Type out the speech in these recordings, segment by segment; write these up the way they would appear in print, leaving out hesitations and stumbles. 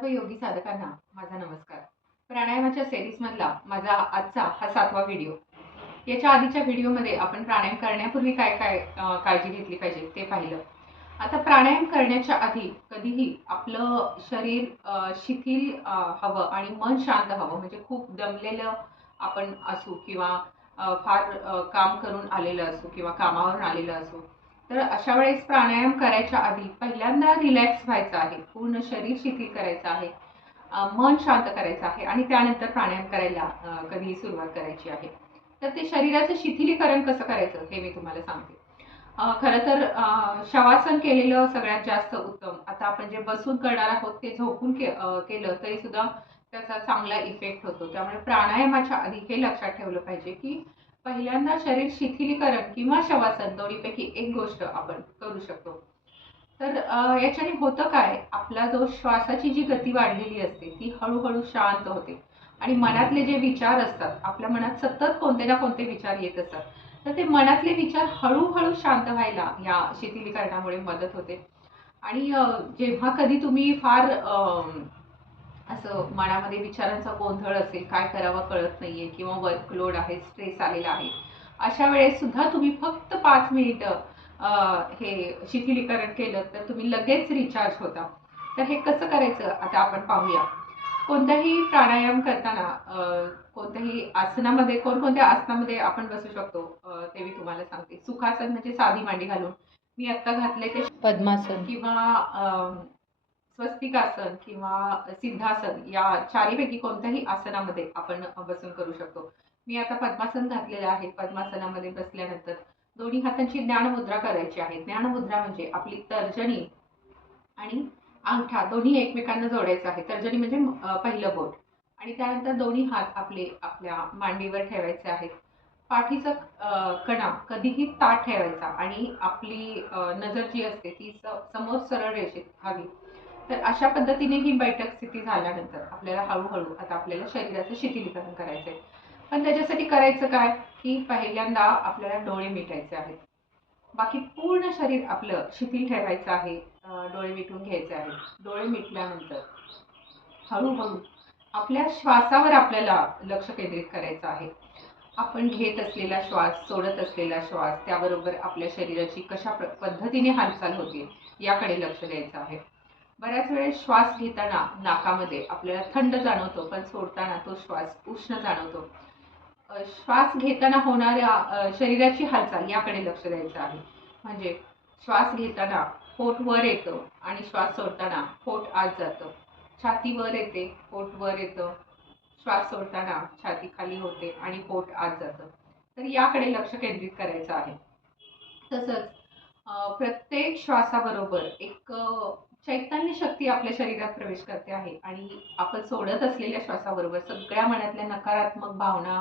सर्व योगी साधकांना माझा नमस्कार. प्राणायामाच्या सेरीजमधला माझा आजचा हा 7वा व्हिडिओ. याच्या आधीच्या व्हिडिओमध्ये आपण प्राणायाम करण्यापूर्वी काय काय काळजी घेतली पाहिजे ते पाहिलं. आता प्राणायाम करण्याच्या आधी कधीही आपलं शरीर शिथिल हवं आणि मन शांत हवं. म्हणजे खूप दमलेलं आपण असू किंवा फार काम करून आलेलं असू किंवा कामावरून आलेलं असू, तर अशा वेळेस प्राणायाम करायच्या आधी पहिल्यांदा रिलॅक्स व्हायचं आहे, पूर्ण शरीर शिथिल करायचं आहे, मन शांत करायचं आहे आणि त्यानंतर प्राणायाम करायला कधीही सुरुवात करायची आहे. तर ते शरीराचं शिथिलीकरण कसं करायचं हे मी तुम्हाला सांगते. खरं तर शवासन केलेलं सगळ्यात जास्त उत्तम. आता आपण जे बसून करणार आहोत ते झोपून केलं तरी सुद्धा त्याचा चांगला इफेक्ट होतो. त्यामुळे प्राणायामाच्या आधी हे लक्षात ठेवलं पाहिजे की पहिल्यांदा शरीर शिथिलीकरण किंवा शवासन दोन्हीपैकी एक गोष्ट आपण करू शकतो. तर याच्याने होतं काय, आपला जो श्वासाची जी गती वाढलेली असते ती हळूहळू शांत होते आणि मनातले जे विचार असतात, आपल्या मनात सतत कोणते ना कोणते विचार येत असतात, तर ते मनातले विचार हळूहळू शांत व्हायला या शिथिलीकरणामुळे मदत होते. आणि जेव्हा कधी तुम्ही फार असं मनामध्ये विचारांचा गोंधळ असेल, काय करावं कळत नाहीये किंवा वर्कलोड आहे, स्ट्रेस आलेला आहे, अशा वेळेस सुद्धा तुम्ही फक्त 5 मिनिटं हे शिथिलीकरण केलं तर तुम्ही लगेच रिचार्ज होता. तर हे कसं करायचं आता आपण पाहूया. कोणताही प्राणायाम करताना कोणत्याही आसनामध्ये कोणकोणत्या आसनामध्ये आपण बसू शकतो ते मी तुम्हाला सांगते. सुखासन म्हणजे साधी मांडी घालून. मी आत्ता घातले ते पद्मासन, किंवा स्वस्तिकासन किंवा सिद्धासन या चारीपैकी कोणत्याही आसनामध्ये आपण बसून करू शकतो. मी आता पद्मासन घातलेलं आहे. पद्मासनामध्ये बसल्यानंतर दोन्ही हातांची ज्ञानमुद्रा करायची आहे. ज्ञानमुद्रा म्हणजे आपली तर्जनी आणि अंगठा दोन्ही एकमेकांना जोडायचं आहे. तर्जनी म्हणजे पहिलं बोट आणि त्यानंतर दोन्ही हात आपले आपल्या मांडीवर ठेवायचे आहेत. पाठीचा कणा कधीही ताठ ठेवायचा आणि आपली नजर जी असते ती समोर सरळ रेषेत हवी. तर अशा पद्धतीने ही बैठक स्थिती झाल्यानंतर आपल्याला हळूहळू आता आपल्याला शरीराचं शिथिलीकरण करायचंय. पण त्याच्यासाठी करायचं काय, की पहिल्यांदा आपल्याला डोळे मिटायचे आहेत. बाकी पूर्ण शरीर आपलं शिथिल ठेवायचं आहे. डोळे मिटून घ्यायचे आहेत. डोळे मिटल्यानंतर हळूहळू आपल्या श्वासावर आपल्याला लक्ष केंद्रित करायचं आहे. आपण घेत असलेला श्वास, सोडत असलेला श्वास, त्याबरोबर आपल्या शरीराची कशा पद्धतीने हालचाल होते याकडे लक्ष द्यायचं आहे. बऱ्याच वेळेस श्वास घेताना नाकामध्ये आपल्याला थंड जाणवतो, पण सोडताना तो श्वास उष्ण जाणवतो. श्वास घेताना होणाऱ्या शरीराची हालचाल याकडे लक्ष द्यायचं आहे. म्हणजे श्वास घेताना पोट वर येतं आणि श्वास सोडताना पोट आत जातं. छाती वर येते, पोट वर येतं. श्वास सोडताना छाती खाली होते आणि पोट आत जातं. तर याकडे लक्ष केंद्रित करायचं आहे. तसंच प्रत्येक श्वासाबरोबर एक चैतन्य शक्ती आपल्या शरीरात प्रवेश करते आहे आणि आपण सोडत असलेल्या श्वासाबरोबर सगळ्या मनातल्या नकारात्मक भावना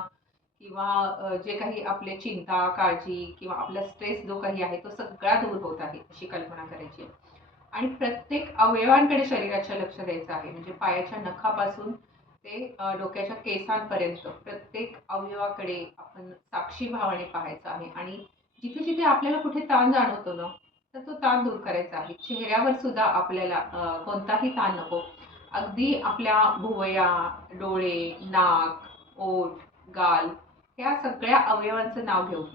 किंवा जे काही आपले चिंता, काळजी किंवा आपला स्ट्रेस जो काही आहे तो सगळा दूर होत आहे अशी कल्पना करायची आहे. आणि प्रत्येक अवयवांकडे शरीराच्या लक्ष द्यायचं आहे. म्हणजे पायाच्या नखापासून ते डोक्याच्या केसांपर्यंत प्रत्येक अवयवाकडे आपण साक्षी भावाने पाहायचं आहे आणि जिथे जिथे आपल्याला कुठे ताण जाणवतो ना, तर तो ताण दूर करायचा आहे. चेहऱ्यावर सुद्धा आपल्याला कोणताही ताण नको. अगदी आपल्या भुवया, डोळे, नाक, ओठ, गाल या सगळ्या अवयवांचं नाव घेऊन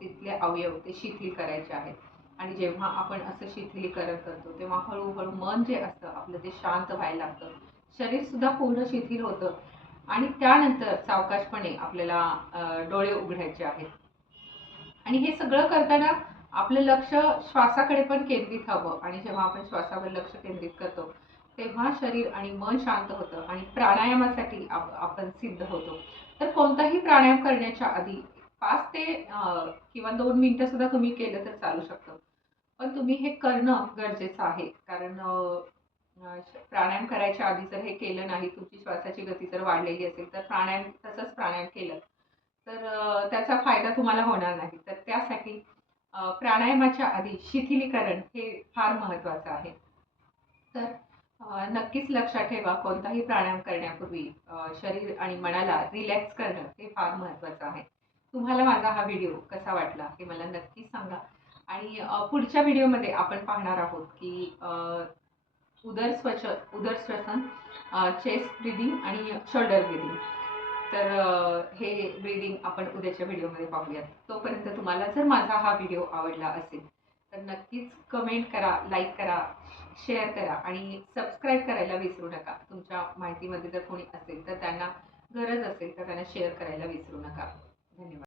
तिथले अवयव ते शिथिल करायचे आहेत. आणि जेव्हा आपण असं शिथिलीकरण करतो तेव्हा हळूहळू मन जे असतं आपलं ते शांत व्हायला लागतं. शरीर सुद्धा पूर्ण शिथिल होतं आणि त्यानंतर सावकाशपणे आपल्याला डोळे उघडायचे आहेत. आणि हे सगळं करताना आपलं लक्ष श्वासाकडे पण केंद्रित हवं आणि जेव्हा आपण श्वासावर लक्ष केंद्रित करतो तेव्हा शरीर आणि मन शांत होतं आणि प्राणायामासाठी आपण सिद्ध होतो. तर कोणताही प्राणायाम करण्याच्या आधी 5 ते किंवा 2 मिनिटं सुद्धा तुम्ही केलं तर चालू शकतं. पण तुम्ही हे करणं गरजेचं आहे. कारण प्राणायाम करायच्या आधी जर हे केलं नाही, तुमची श्वासाची गती जर वाढलेली असेल तर तसंच प्राणायाम केलं तर त्याचा फायदा तुम्हाला होणार नाही. तर त्यासाठी प्राणायामाच्या आधी शिथिलीकरण हे फार महत्त्वाचं आहे. तर नक्कीच लक्षात ठेवा, कोणताही प्राणायाम करण्यापूर्वी शरीर आणि मनाला रिलॅक्स करणं हे फार महत्त्वाचं आहे. तुम्हाला माझा हा व्हिडिओ कसा वाटला हे मला नक्की सांगा आणि पुढच्या व्हिडिओमध्ये आपण पाहणार आहोत की उदर श्वसन, चेस्ट ब्रीदिंग आणि शोल्डर ब्रीदिंग. तर हे ब्रीदिंग आपण उद्याच्या व्हिडिओमध्ये पाहूयात. तोपर्यंत तुम्हाला जर माझा हा व्हिडिओ आवडला असेल तर नक्कीच कमेंट करा, लाईक करा, शेअर करा आणि सबस्क्राईब करायला विसरू नका. तुमच्या माहितीमध्ये जर कोणी असेल तर त्यांना गरज असेल तर त्यांना शेअर करायला विसरू नका. धन्यवाद.